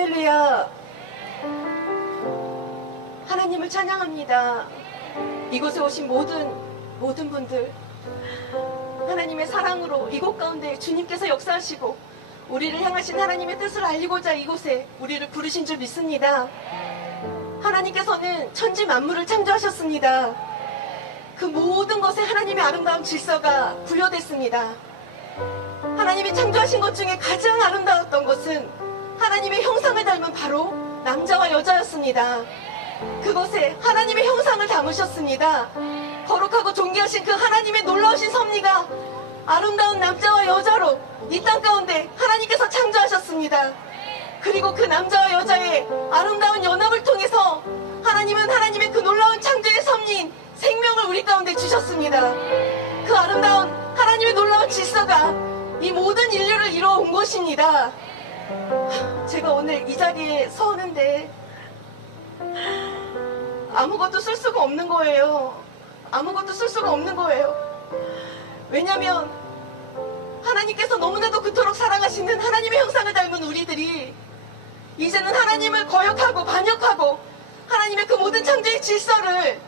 할렐루야. 하나님을 찬양합니다. 이곳에 오신 모든 분들, 하나님의 사랑으로 이곳 가운데 주님께서 역사하시고 우리를 향하신 하나님의 뜻을 알리고자 이곳에 우리를 부르신 줄 믿습니다. 하나님께서는 천지 만물을 창조하셨습니다. 그 모든 것에 하나님의 아름다운 질서가 부여됐습니다. 하나님이 창조하신 것 중에 가장 아름다웠던 것은 하나님의 형상을 닮은 바로 남자와 여자였습니다. 그곳에 하나님의 형상을 담으셨습니다. 거룩하고 존귀하신 그 하나님의 놀라우신 섭리가 아름다운 남자와 여자로 이 땅 가운데 하나님께서 창조하셨습니다. 그리고 그 남자와 여자의 아름다운 연합을 통해서 하나님은 하나님의 그 놀라운 창조의 섭리인 생명을 우리 가운데 주셨습니다. 그 아름다운 하나님의 놀라운 질서가 이 모든 인류를 이루어온 것입니다. 제가 오늘 이 자리에 서는데 아무것도 쓸 수가 없는 거예요. 아무것도 쓸 수가 없는 거예요. 왜냐면 하나님께서 너무나도 그토록 사랑하시는 하나님의 형상을 닮은 우리들이 이제는 하나님을 거역하고 반역하고 하나님의 그 모든 창조의 질서를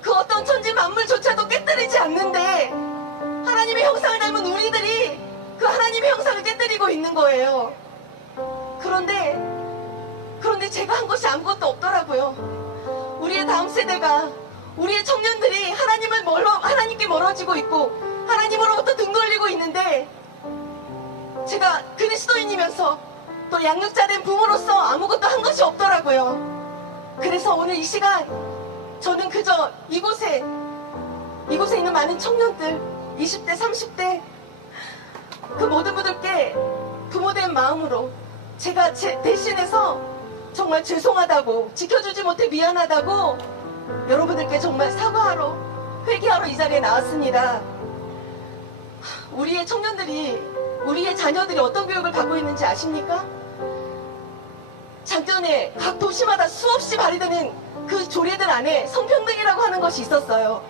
그 어떤 천지 만물조차도 깨뜨리지 않는데 하나님의 형상을 닮은 우리들이 그 하나님의 형상을 깨뜨리고 있는 거예요. 그런데 제가 한 것이 아무것도 없더라고요. 우리의 다음 세대가, 우리의 청년들이 하나님께 멀어지고 있고 하나님으로부터 등 돌리고 있는데 제가 그리스도인이면서 또 양육자된 부모로서 아무것도 한 것이 없더라고요. 그래서 오늘 이 시간 저는 그저 이곳에 있는 많은 청년들, 20대, 30대 그 모든 분들께 부모된 마음으로 제가 대신해서 정말 죄송하다고, 지켜주지 못해 미안하다고 여러분들께 정말 사과하러, 회개하러 이 자리에 나왔습니다. 우리의 청년들이, 우리의 자녀들이 어떤 교육을 받고 있는지 아십니까? 작년에 각 도시마다 수없이 발의되는 그 조례들 안에 성평등이라고 하는 것이 있었어요.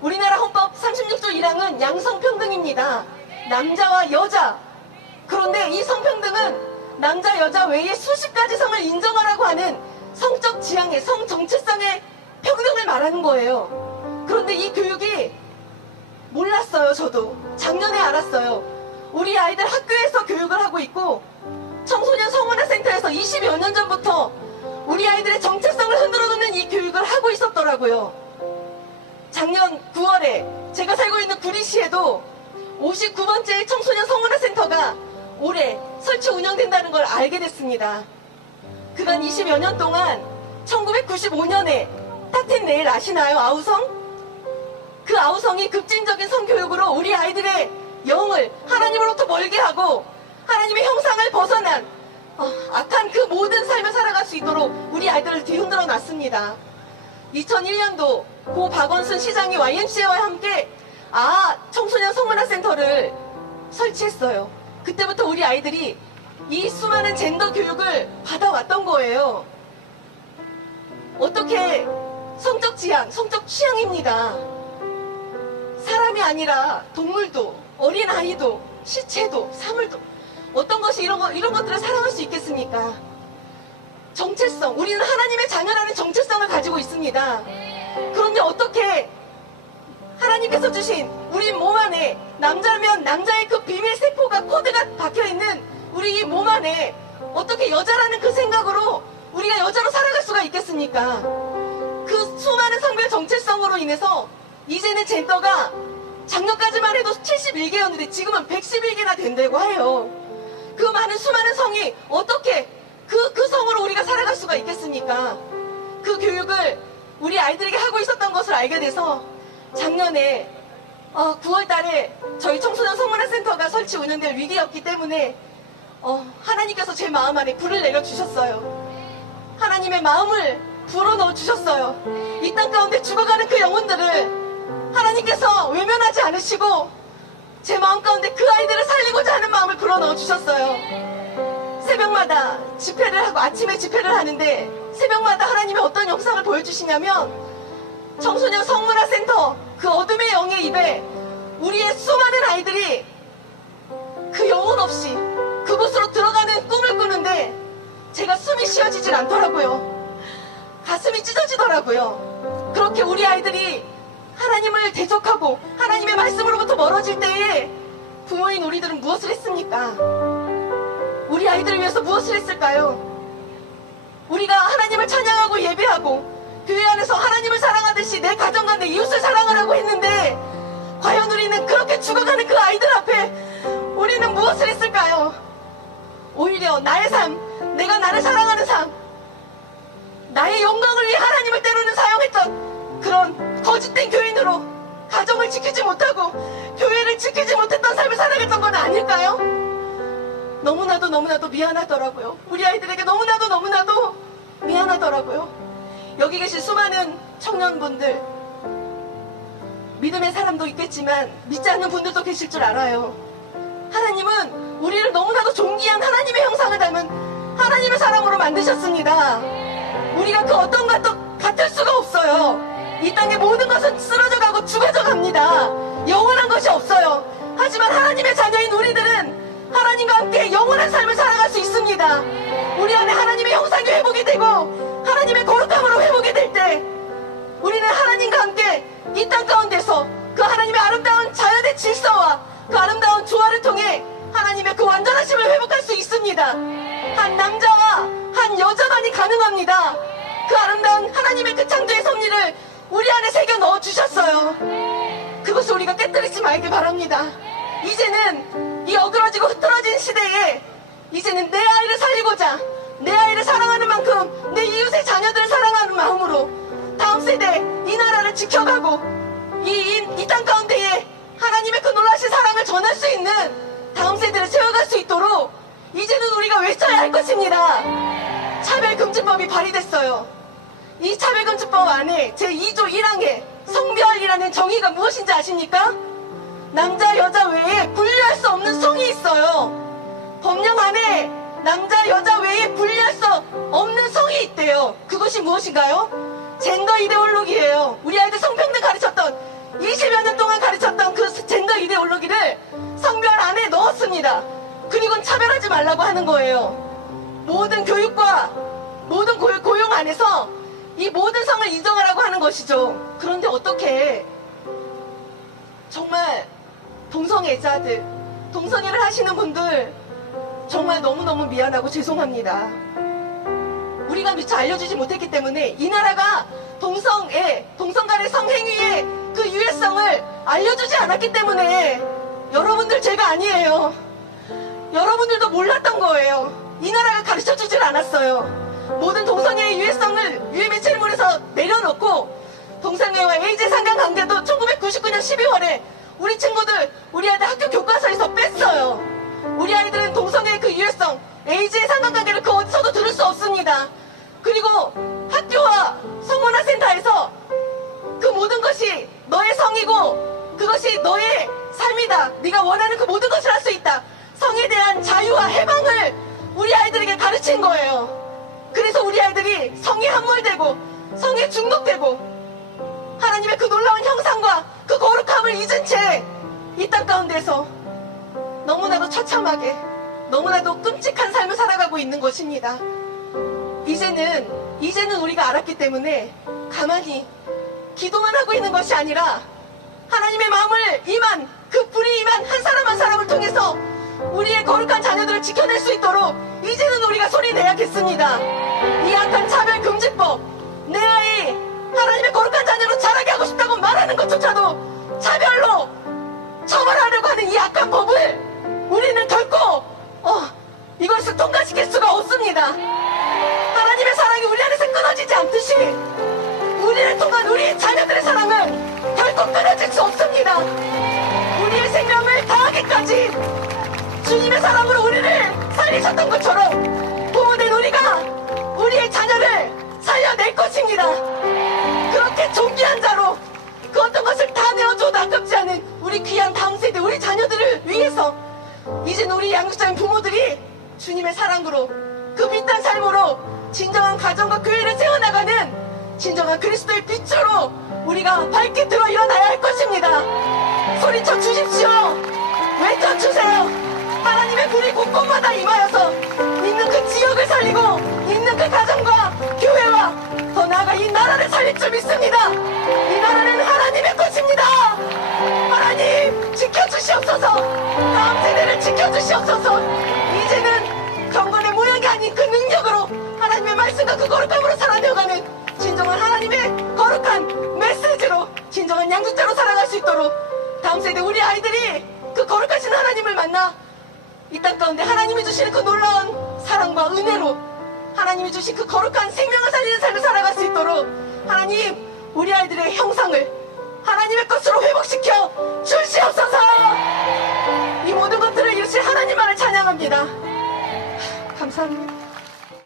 우리나라 헌법 36조 1항은 양성평등입니다. 남자와 여자. 그런데 이 성평등은 남자, 여자 외에 수십 가지 성을 인정하라고 하는 성적 지향의, 성 정체성의 평등을 말하는 거예요. 그런데 이 교육이 몰랐어요. 저도 작년에 알았어요. 우리 아이들 학교에서 교육을 하고 있고 청소년 성문화센터에서 20여 년 전부터 우리 아이들의 정체성을 흔들어놓는 이 교육을 하고 있었더라고요. 작년 9월에 제가 살고 있는 구리시에도 59번째 청소년 성문화센터가 올해 설치 운영된다는 걸 알게 됐습니다. 그간 20여 년 동안 1995년에 탁텐 네일 아시나요? 아우성? 그 아우성이 급진적인 성교육으로 우리 아이들의 영을 하나님으로부터 멀게 하고 하나님의 형상을 벗어난 악한 그 모든 삶을 살아갈 수 있도록 우리 아이들을 뒤흔들어 놨습니다. 2001년도 고 박원순 시장이 YMCA와 함께 청소년 성문화센터를 설치했어요. 그때부터 우리 아이들이 이 수많은 젠더 교육을 받아왔던 거예요. 어떻게 성적 지향, 성적 취향입니다. 사람이 아니라 동물도, 어린아이도, 시체도, 사물도 어떤 것이 이런 것들을 사랑할 수 있겠습니까? 정체성, 우리는 하나님의 자녀라는 정체성을 가지고 있습니다. 그런데 어떻게 하나님께서 주신 우리 몸 안에 남자면 남자의 그 비밀 세포가 코드가 박혀있는 우리 이 몸 안에 어떻게 여자라는 그 생각으로 우리가 여자로 살아갈 수가 있겠습니까? 그 수많은 성별 정체성으로 인해서 이제는 젠더가 작년까지만 해도 71개였는데 지금은 111개나 된다고 해요. 그 많은 수많은 성이 어떻게 그 성으로 우리가 살아갈 수가 있겠습니까? 그 교육을 우리 아이들에게 하고 있었던 것을 알게 돼서 작년에 9월 달에 저희 청소년 성문화센터가 설치 운영될 위기였기 때문에 하나님께서 제 마음 안에 불을 내려주셨어요. 하나님의 마음을 불어넣어 주셨어요. 이 땅 가운데 죽어가는 그 영혼들을 하나님께서 외면하지 않으시고 제 마음 가운데 그 아이들을 살리고자 하는 마음을 불어넣어 주셨어요. 새벽마다 집회를 하고 아침에 집회를 하는데 새벽마다 하나님의 어떤 영상을 보여주시냐면 청소년 성문화센터 그 어둠의 영의 입에 우리의 수많은 아이들이 그 영혼 없이 그곳으로 들어가는 꿈을 꾸는데 제가 되질 않더라고요. 가슴이 찢어지더라고요. 그렇게 우리 아이들이 하나님을 대적하고 하나님의 말씀으로부터 멀어질 때에 부모인 우리들은 무엇을 했습니까? 우리 아이들을 위해서 무엇을 했을까요? 우리가 하나님을 찬양하고 예배하고 교회 안에서 하나님을 사랑하듯이 내 가정과 내 이웃을 사랑하라고 했는데 과연 우리는 그렇게 죽어가는 그 아이들 앞에 우리는 무엇을 했을까요? 오히려 나의 삶, 내가 나를 사랑하는 삶, 나의 영광을 위해 하나님을 때로는 사용했던 그런 거짓된 교인으로 가정을 지키지 못하고 교회를 지키지 못했던 삶을 살아갔던 건 아닐까요? 너무나도 미안하더라고요. 우리 아이들에게 너무나도 미안하더라고요. 여기 계신 수많은 청년분들, 믿음의 사람도 있겠지만 믿지 않는 분들도 계실 줄 알아요. 하나님은 우리를 너무나도 존귀한 하나님의 형상을 닮은 하나님의 사람으로 만드셨습니다. 우리가 그 어떤 것도 같을 수가 없어요. 이 땅의 모든 것은 쓰러져가고 죽어져 갑니다. 영원한 것이 없어요. 하지만 하나님의 자녀인 우리들은 하나님과 함께 영원한 삶을 살아갈 수 있습니다. 우리 안에 하나님의 형상이 회복이 되고 하나님의 거룩함으로 회복이 될 때 우리는 하나님과 함께 이 땅 가운데서 그 하나님의 아름다운 자연의 질서와 그 아름다운 조화를 통해 하나님의 그 완전하심을 회복할 수 있습니다. 한 남자와 한 여자만이 가능합니다. 그 아름다운 하나님의 그 창조의 섭리를 우리 안에 새겨 넣어주셨어요. 그것을 우리가 깨뜨리지 말길 바랍니다. 이제는 이 어그러지고 흐트러진 시대에 이제는 내 아이를 살리고자 내 아이를 사랑하는 만큼 내 이웃의 자녀들을 사랑하는 마음으로 다음 세대 이 나라를 지켜가고 이 땅 가운데에 하나님의 그 놀라신 사랑을 전할 수 있는 다음 세대를 세워갈 수 있도록 이제는 우리가 외쳐야 할 것입니다. 차별금지법이 발의됐어요. 이 차별금지법 안에 제2조 1항에 성별이라는 정의가 무엇인지 아십니까? 남자 여자 외에 분류할 수 없는 성이 있어요. 법령 안에 남자 여자 외에 분류할 수 없는 성이 있대요. 그것이 무엇인가요? 젠더 이데올로기예요. 우리 아이들 성평등 가르쳤던 20여 년 동안 가르쳤던 그 젠더 이데올로기를 성별 안에 넣었습니다. 그리고는 차별하지 말라고 하는 거예요. 모든 교육과 모든 고용 안에서 이 모든 성을 인정하라고 하는 것이죠. 그런데 어떻게 정말 동성애자들, 동성애를 하시는 분들 정말 너무너무 미안하고 죄송합니다. 우리가 미처 알려주지 못했기 때문에 이 나라가 동성애, 동성 간의 성행위의 그 유해성을 알려주지 않았기 때문에 여러분들 죄가 아니에요. 여러분들도 몰랐던 거예요. 이 나라가 가르쳐주질 않았어요. 모든 동성애의 유해성을 유해매체물에서 내려놓고 동성애와 에이즈 상관관계도 1999년 12월에 우리 친구들, 우리 아이들 학교 교과서에서 뺐어요. 우리 아이들은 동성애의 그 유해성, 에이즈의 상관관계를 그 어디서도 들을 수 없습니다. 그리고 학교와 성문화센터에서 그 모든 것이 너의 성이고 그것이 너의 삶이다. 네가 원하는 그 모든 것을 할 수 있다. 성에 대한 자유와 해방을 우리 아이들에게 가르친 거예요. 그래서 우리 아이들이 성에 함몰되고 성에 중독되고 하나님의 그 놀라운 형상과 그 거룩함을 잊은 채 이 땅 가운데서 너무나도 처참하게 너무나도 끔찍한 삶을 살아가고 있는 것입니다. 이제는 우리가 알았기 때문에 가만히 기도만 하고 있는 것이 아니라 하나님의 마음을 임한 그 불이 임한 한 사람 한 사람을 통해서 우리의 거룩한 자녀들을 지켜낼 수 있도록 이제는 우리가 소리내야겠습니다. 이 악한 차별금지법, 내 아이 하나님의 거룩한 자녀로 자라게 하고 싶다고 말하는 것조차도 차별로 처벌하려고 하는 이 악한 법을 우리는 결코 이것을 통과시킬 수가 없습니다. 하나님의 사랑이 우리 안에서 끊어지지 않듯이 우리를 통한 우리 자녀들의 사랑은 결코 끊어질 수 없습니다. 우리의 생명을 다하기까지 주님의 사랑으로 우리를 살리셨던 것처럼 부모된 우리가 우리의 자녀를 살려낼 것입니다. 그렇게 존귀한 자로 그 어떤 것을 다 내어줘도 아깝지 않은 우리 귀한 다음 세대, 우리 자녀들을 위해서 이제는 우리 양육자인 부모들이 주님의 사랑으로 그 빛난 삶으로 진정한 가정과 교회를 세워나가는 진정한 그리스도의 빛으로 우리가 밝게 들어 일어나야 할 것입니다. 소리쳐 주십시오. 외쳐주세요. 하나님의 불이 곳곳마다 임하여서 있는 그 지역을 살리고 있는 그 가정과 축복합니다. 이 나라는 하나님의 것입니다. 하나님 지켜주시옵소서. 다음 세대를 지켜주시옵소서. 이제는 경건의 모양이 아닌 그 능력으로 하나님의 말씀과 그 거룩함으로 살아내어가는 진정한 하나님의 거룩한 메시지로 진정한 양육자로 살아갈 수 있도록 다음 세대 우리 아이들이 그 거룩하신 하나님을 만나 이 땅 가운데 하나님이 주시는 그 놀라운 사랑과 은혜로 하나님이 주신 그 거룩한 생명을 살리는 삶을 살아갈 수 있도록 하나님 우리 아이들의 형상을 하나님의 것으로 회복시켜 주시옵소서. 이 모든 것들을 이루실 하나님만을 찬양합니다. 감사합니다.